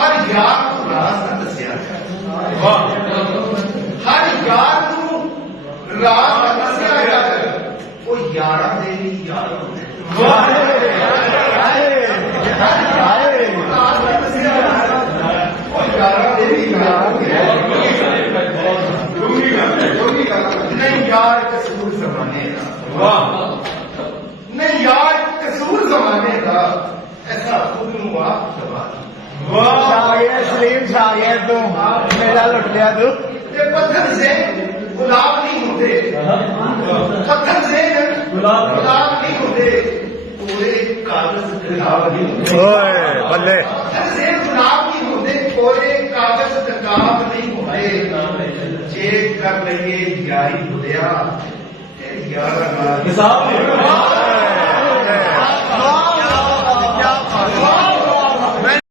हर यार को राज ना दसिया हर यार को राज ना दसिया वो यारा दे यार होते नहीं यार कसूर जमाने का नहीं यार कसूर जमाने का ऐसा खुद आप दबा सलीम छा गया तू मेरा लुट लिया तू ये पत्थर से गुलाब नहीं होते पत्थर से गुलाब नहीं होते पूरे कागज गुलाब नहीं होते बल्ले पत्थर से गुलाब नहीं होते पूरे कागज किताब नहीं होते जे कर लगे यारी बुलिया यार